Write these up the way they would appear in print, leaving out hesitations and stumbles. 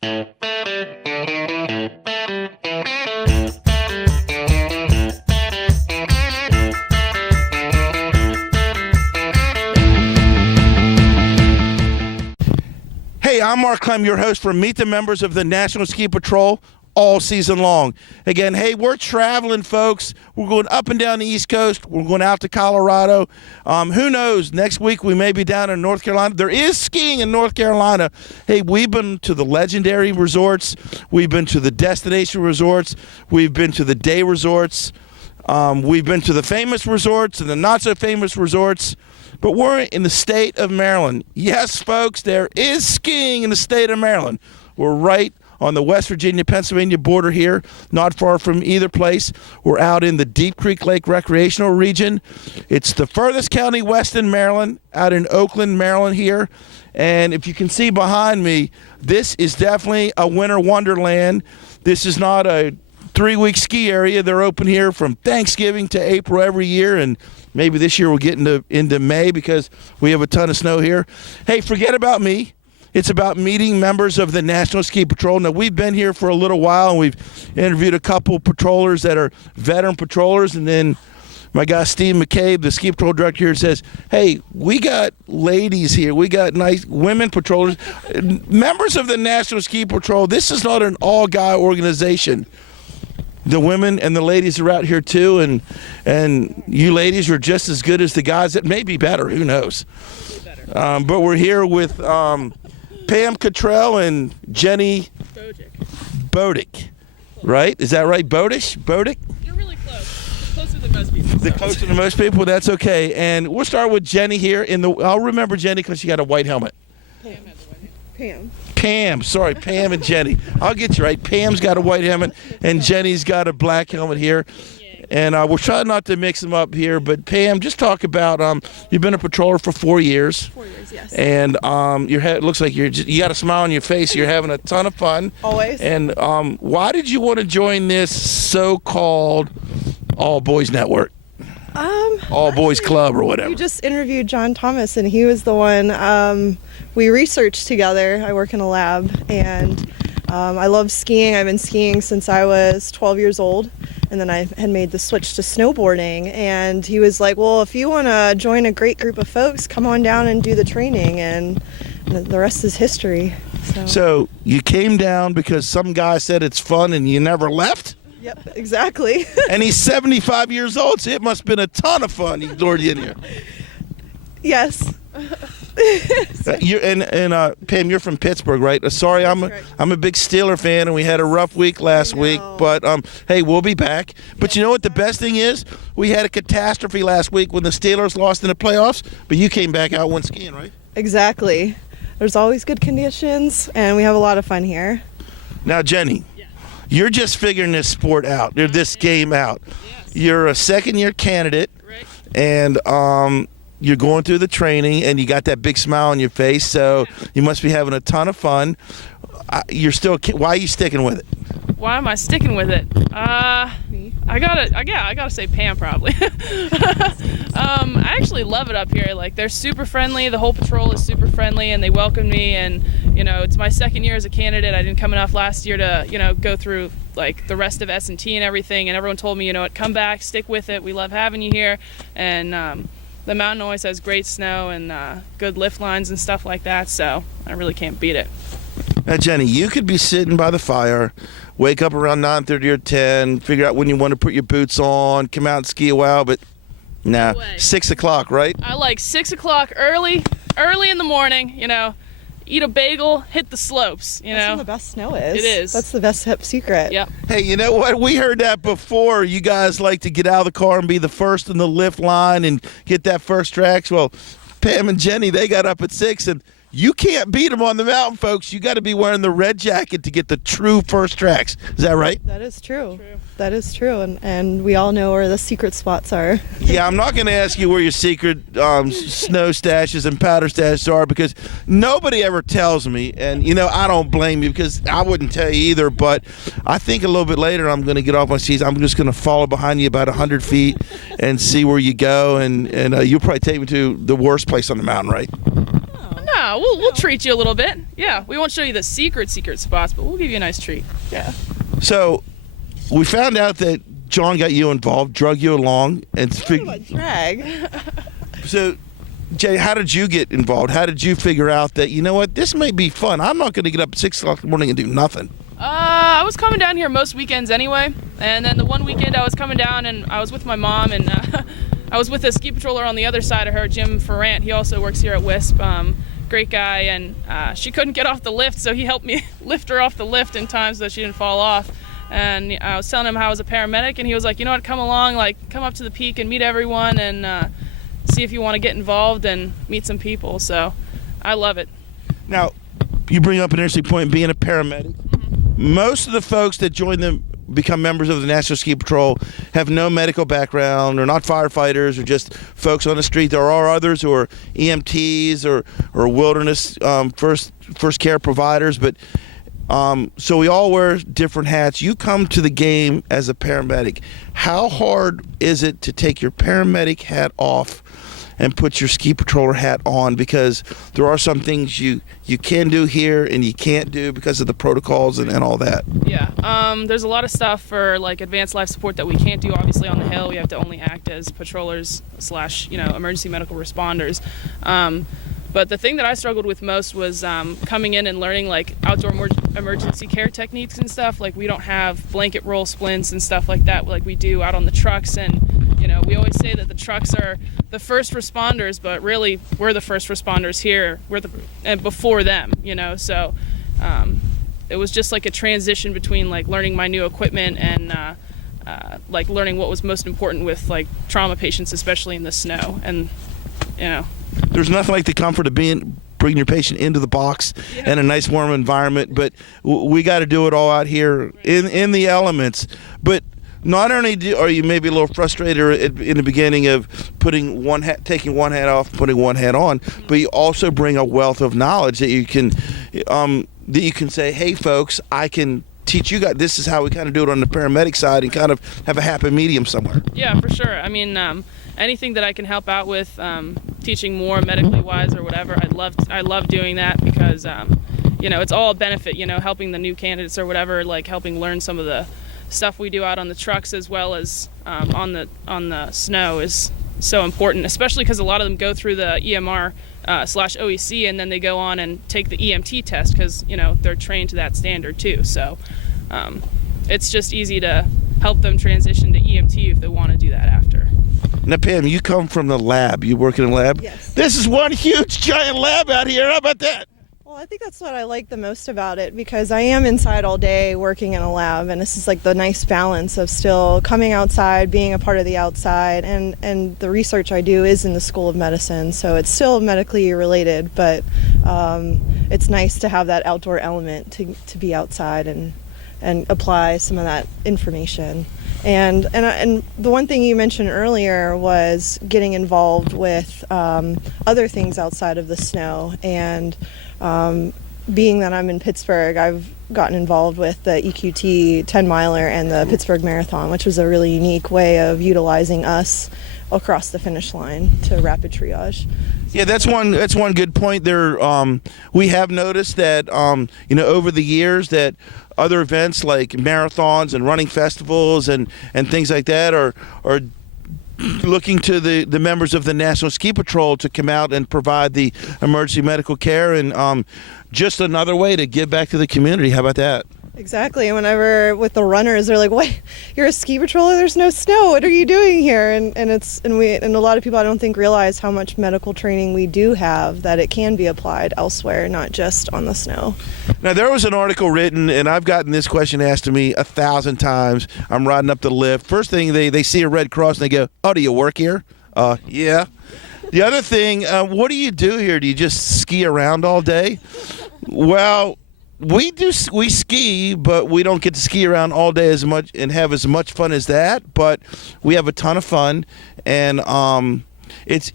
Hey, I'm Mark Clem, your host for Meet the Members of the National Ski Patrol all season long. Again, hey, we're traveling, folks. We're going up and down the East Coast. We're going out to Colorado. Who knows? Next week we may be down in North Carolina. There is skiing in North Carolina. Hey, we've been to the legendary resorts. We've been to the destination resorts. We've been to the day resorts. We've been to the famous resorts and the not-so-famous resorts. But we're in the state of Maryland. Yes, folks, there is skiing in the state of Maryland. We're right on the West Virginia-Pennsylvania border here, not far from either place. We're out in the Deep Creek Lake Recreational Region. It's the furthest county west in Maryland, out in Oakland, Maryland here. And if you can see behind me, this is definitely a winter wonderland. This is not a 3-week ski area. They're open here from Thanksgiving to April every year, and maybe this year we'll get into May because we have a ton of snow here. Hey, forget about me. It's about meeting members of the National Ski Patrol. Now, we've been here for a little while, and we've interviewed a couple patrollers that are veteran patrollers, and then my guy Steve McCabe, the ski patrol director here, says, hey, we got ladies here. We got nice women patrollers. Members of the National Ski Patrol, this is not an all-guy organization. The women and the ladies are out here too, and you ladies are just as good as the guys. That may be better, who knows? But we're here with Pam Cantrell and Jenny Bodzioch, right? Is that right? Bodzioch? You're really close. Closer than most people. The closer than most people, that's okay. And we'll start with Jenny here. I'll remember Jenny because she got a white helmet. Pam, sorry, Pam and Jenny. I'll get you right. Pam's got a white helmet, and Jenny's got a black helmet here. And we're trying not to mix them up here, but Pam, just talk about you've been a patroller for 4 years. 4 years, yes. And it looks like you got a smile on your face. You're having a ton of fun. Always. And why did you want to join this so-called all-boys network? All boys club or whatever. We just interviewed John Thomas, and he was the one we researched together. I work in a lab, and I love skiing. I've been skiing since I was 12 years old, and then I had made the switch to snowboarding. And he was like, well, if you want to join a great group of folks, come on down and do the training, and the rest is history. So you came down because some guy said it's fun and you never left? Yep, exactly. And he's 75 years old, so it must have been a ton of fun. He lured you in here. Yes. Pam, you're from Pittsburgh, right? Sorry, I'm a big Steeler fan, and we had a rough week last week. But hey, we'll be back. But you know what the best thing is? We had a catastrophe last week when the Steelers lost in the playoffs. But you came back out and went skiing, right? Exactly. There's always good conditions, and we have a lot of fun here. Now, Jenny. You're just figuring this sport out, or this game out. Yes. You're a second-year candidate, right. And you're going through the training, and you got that big smile on your face, so you must be having a ton of fun. Why are you sticking with it? Why am I sticking with it? I gotta say Pam probably. I actually love it up here. Like, they're super friendly. The whole patrol is super friendly, and they welcome me. And it's my second year as a candidate. I didn't come enough last year to go through like the rest of S&T and everything. And everyone told me, come back, stick with it. We love having you here. And the mountain always has great snow and good lift lines and stuff like that. So I really can't beat it. Now, Jenny, you could be sitting by the fire, wake up around 9:30 or 10, figure out when you want to put your boots on, come out and ski a while, but nah, 6 o'clock, right? I like 6 o'clock early in the morning, eat a bagel, hit the slopes, That's when the best snow is. It is. That's the best kept secret. Yep. Hey, you know what? We heard that before. You guys like to get out of the car and be the first in the lift line and get that first tracks. Well, Pam and Jenny, they got up at 6, and you can't beat them on the mountain, folks. You got to be wearing the red jacket to get the true first tracks. Is that right? That is true. That is true, and we all know where the secret spots are. Yeah, I'm not going to ask you where your secret snow stashes and powder stashes are, because nobody ever tells me, and I don't blame you, because I wouldn't tell you either. But I think a little bit later I'm going to get off my skis. I'm just going to follow behind you about 100 feet and see where you go, and you'll probably take me to the worst place on the mountain, right? No, No, we'll treat you a little bit. Yeah, we won't show you the secret spots, but we'll give you a nice treat. Yeah. So we found out that John got you involved, drug you along, and Drag. So, Jay, how did you get involved? How did you figure out that, you know what, this may be fun? I'm not going to get up at 6 o'clock in the morning and do nothing. I was coming down here most weekends anyway, and then the one weekend I was coming down and I was with my mom, and I was with a ski patroller on the other side of her, Jim Ferrant. He also works here at Wisp. Great guy, and she couldn't get off the lift, so he helped me lift her off the lift in time so that she didn't fall off. And I was telling him how I was a paramedic, and he was like, you know what, come along, like come up to the peak and meet everyone and see if you want to get involved and meet some people. So I love it. Now, you bring up an interesting point, being a paramedic. Most of the folks that join them, become members of the National Ski Patrol, have no medical background, or not firefighters, or just folks on the street. There are others who are EMTs or wilderness first care providers, but so we all wear different hats. You come to the game as a paramedic. How hard is it to take your paramedic hat off and put your ski patroller hat on? Because there are some things you can do here and you can't do because of the protocols and all that. Yeah, there's a lot of stuff for like advanced life support that we can't do obviously on the hill. We have to only act as patrollers / emergency medical responders. But the thing that I struggled with most was coming in and learning like outdoor emergency care techniques and stuff. Like we don't have blanket roll splints and stuff like that like we do out on the trucks. And we always say that the trucks are the first responders, but really we're the first responders here. And before them, So it was just like a transition between like learning my new equipment and like learning what was most important with like trauma patients, especially in the snow. And there's nothing like the comfort of bringing your patient into the box in a nice warm environment, but we got to do it all out here in the elements. But not only are you maybe a little frustrated in the beginning of taking one hat off, putting one hat on, but you also bring a wealth of knowledge that you can say, hey folks, I can teach you guys. This is how we kind of do it on the paramedic side and kind of have a happy medium somewhere. Yeah, for sure. I mean, anything that I can help out with, teaching more medically wise or whatever, I love doing that because it's all a benefit. Helping the new candidates or whatever, like helping learn some of the stuff we do out on the trucks as well as on the snow is so important, especially because a lot of them go through the EMR /OEC and then they go on and take the EMT test because they're trained to that standard too. So it's just easy to help them transition to EMT if they want to do that after. Now, Pam, you come from the lab. You work in a lab? Yes. This is one huge giant lab out here. How about that? Well, I think that's what I like the most about it because I am inside all day working in a lab, and this is like the nice balance of still coming outside, being a part of the outside, and the research I do is in the School of Medicine, so it's still medically related, but it's nice to have that outdoor element to be outside and apply some of that information. And the one thing you mentioned earlier was getting involved with other things outside of the snow. And being that I'm in Pittsburgh, I've gotten involved with the EQT 10-miler and the Pittsburgh Marathon, which was a really unique way of utilizing us across the finish line to rapid triage. Yeah, that's one good point there. We have noticed that over the years that other events like marathons and running festivals and things like that are looking to the members of the National Ski Patrol to come out and provide the emergency medical care and just another way to give back to the community. How about that? Exactly. And whenever with the runners, they're like, "What? You're a ski patroller? There's no snow. What are you doing here?" And a lot of people I don't think realize how much medical training we do have, that it can be applied elsewhere, not just on the snow. Now there was an article written, and I've gotten this question asked to me 1,000 times. I'm riding up the lift. First thing they see a Red Cross and they go, "Oh, do you work here?" Yeah. The other thing, what do you do here? Do you just ski around all day? Well, we ski, but we don't get to ski around all day as much and have as much fun as that. But we have a ton of fun, and it's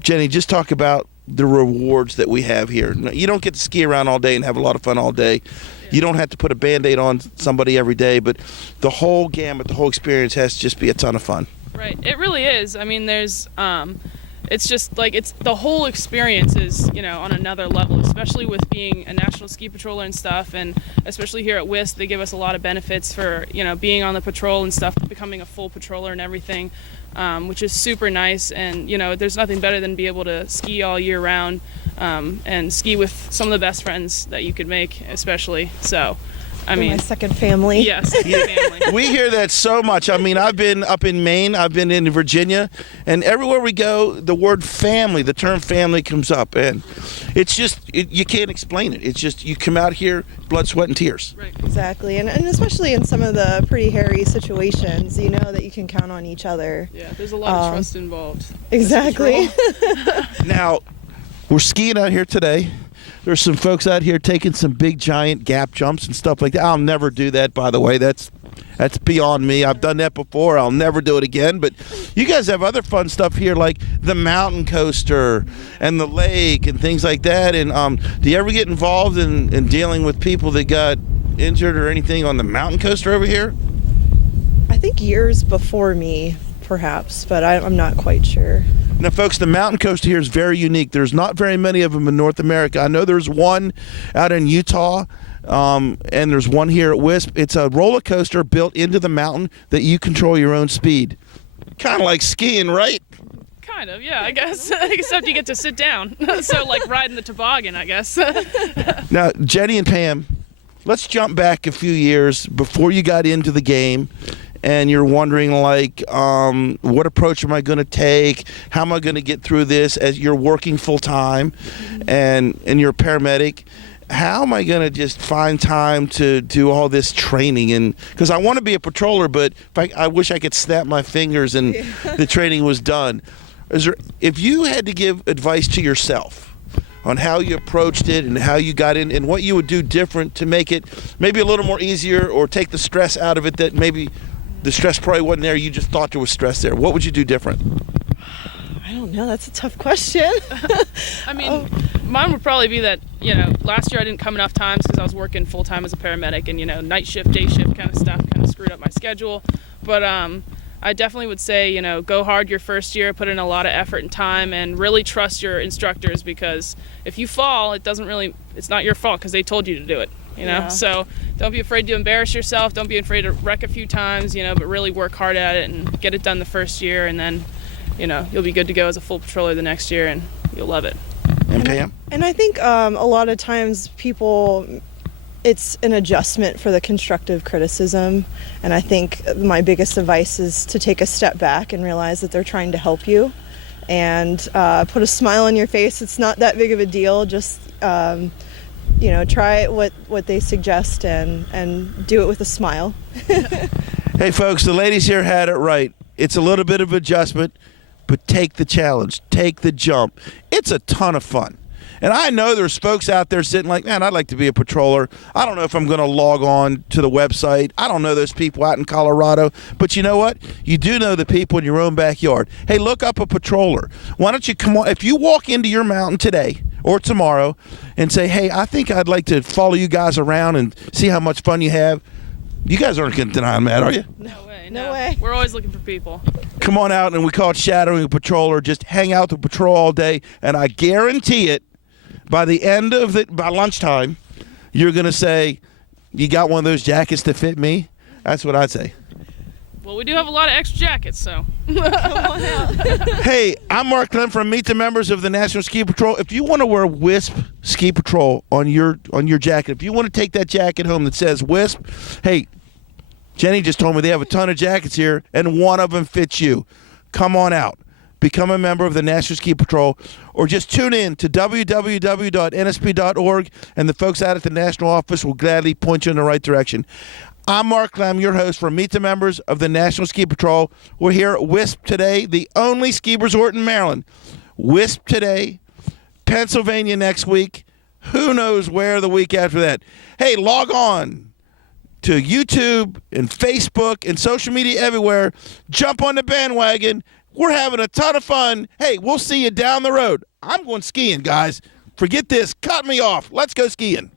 Jenny. Just talk about the rewards that we have here. You don't get to ski around all day and have a lot of fun all day. You don't have to put a Band-Aid on somebody every day, but the whole gamut, the whole experience has to just be a ton of fun. Right, it really is. I mean, there's it's just like it's the whole experience is, you know, on another level, especially with being a national ski patroller and stuff, and especially here at Wisp, they give us a lot of benefits for, you know, being on the patrol and stuff, becoming a full patroller and everything, which is super nice. And, you know, there's nothing better than be able to ski all year round, and ski with some of the best friends that you could make, especially. So, I mean, my second family. Yes, family. We hear that so much. I mean, I've been up in Maine, I've been in Virginia, and everywhere we go, the word family, the term family comes up, and it's just, you can't explain it. It's just, you come out here, blood, sweat, and tears. Right. Exactly, and especially in some of the pretty hairy situations, you know that you can count on each other. Yeah, there's a lot of trust involved. Exactly. Now, we're skiing out here today. There's some folks out here taking some big giant gap jumps and stuff like that. I'll never do that, by the way. That's beyond me. I've done that before. I'll never do it again. But you guys have other fun stuff here, like the mountain coaster and the lake and things like that. And do you ever get involved in dealing with people that got injured or anything on the mountain coaster over here? I think years before me, perhaps, but I'm not quite sure. Now, folks, the mountain coaster here is very unique. There's not very many of them in North America. I know there's one out in Utah, and there's one here at Wisp. It's a roller coaster built into the mountain that you control your own speed. Kind of like skiing, right? Kind of, yeah, I guess. Except you get to sit down. So, like riding the toboggan, I guess. Now, Jenny and Pam, let's jump back a few years before you got into the game. And you're wondering, like, what approach am I going to take? How am I going to get through this as you're working full time, and you're a paramedic? How am I going to just find time to do all this training? And because I want to be a patroller, but I wish I could snap my fingers and the training was done. If you had to give advice to yourself on how you approached it and how you got in and what you would do different to make it maybe a little more easier or take the stress out of it, that maybe the stress probably wasn't there, you just thought there was stress there, what would you do different? I don't know. That's a tough question. I mean, mine would probably be that, you know, last year I didn't come enough times because I was working full time as a paramedic, and, you know, night shift, day shift kind of stuff kind of screwed up my schedule. But I definitely would say, you know, go hard your first year, put in a lot of effort and time, and really trust your instructors, because if you fall, it's not your fault because they told you to do it. You know, So don't be afraid to embarrass yourself. Don't be afraid to wreck a few times, you know, but really work hard at it and get it done the first year. And then, you know, you'll be good to go as a full patroller the next year, and you'll love it. And Pam? And I think a lot of times it's an adjustment for the constructive criticism. And I think my biggest advice is to take a step back and realize that they're trying to help you, and put a smile on your face. It's not that big of a deal. Just, you know, try what they suggest and do it with a smile. Hey, folks, the ladies here had it right. It's a little bit of adjustment, but take the challenge. Take the jump. It's a ton of fun. And I know there's folks out there sitting like, man, I'd like to be a patroller. I don't know if I'm going to log on to the website. I don't know those people out in Colorado. But you know what? You do know the people in your own backyard. Hey, look up a patroller. Why don't you come on? If you walk into your mountain today or tomorrow and say, hey, I think I'd like to follow you guys around and see how much fun you have, you guys aren't going to deny them that, are you? No way. We're always looking for people. Come on out, and we call it shadowing a patroller. Just hang out the patrol all day, and I guarantee it, by the end of by lunchtime, you're going to say, you got one of those jackets to fit me? That's what I'd say. Well, we do have a lot of extra jackets, so. Come on out. Hey, I'm Mark Clem from Meet the Members of the National Ski Patrol. If you want to wear Wisp Ski Patrol on your jacket, if you want to take that jacket home that says Wisp, hey, Jenny just told me they have a ton of jackets here, and one of them fits you. Come on out. Become a member of the National Ski Patrol, or just tune in to www.nsp.org, and the folks out at the national office will gladly point you in the right direction. I'm Mark Clem, your host for Meet the Members of the National Ski Patrol. We're here at Wisp today, the only ski resort in Maryland. Wisp today, Pennsylvania next week. Who knows where the week after that. Hey, log on to YouTube and Facebook and social media everywhere. Jump on the bandwagon. We're having a ton of fun. Hey, we'll see you down the road. I'm going skiing, guys. Forget this. Cut me off. Let's go skiing.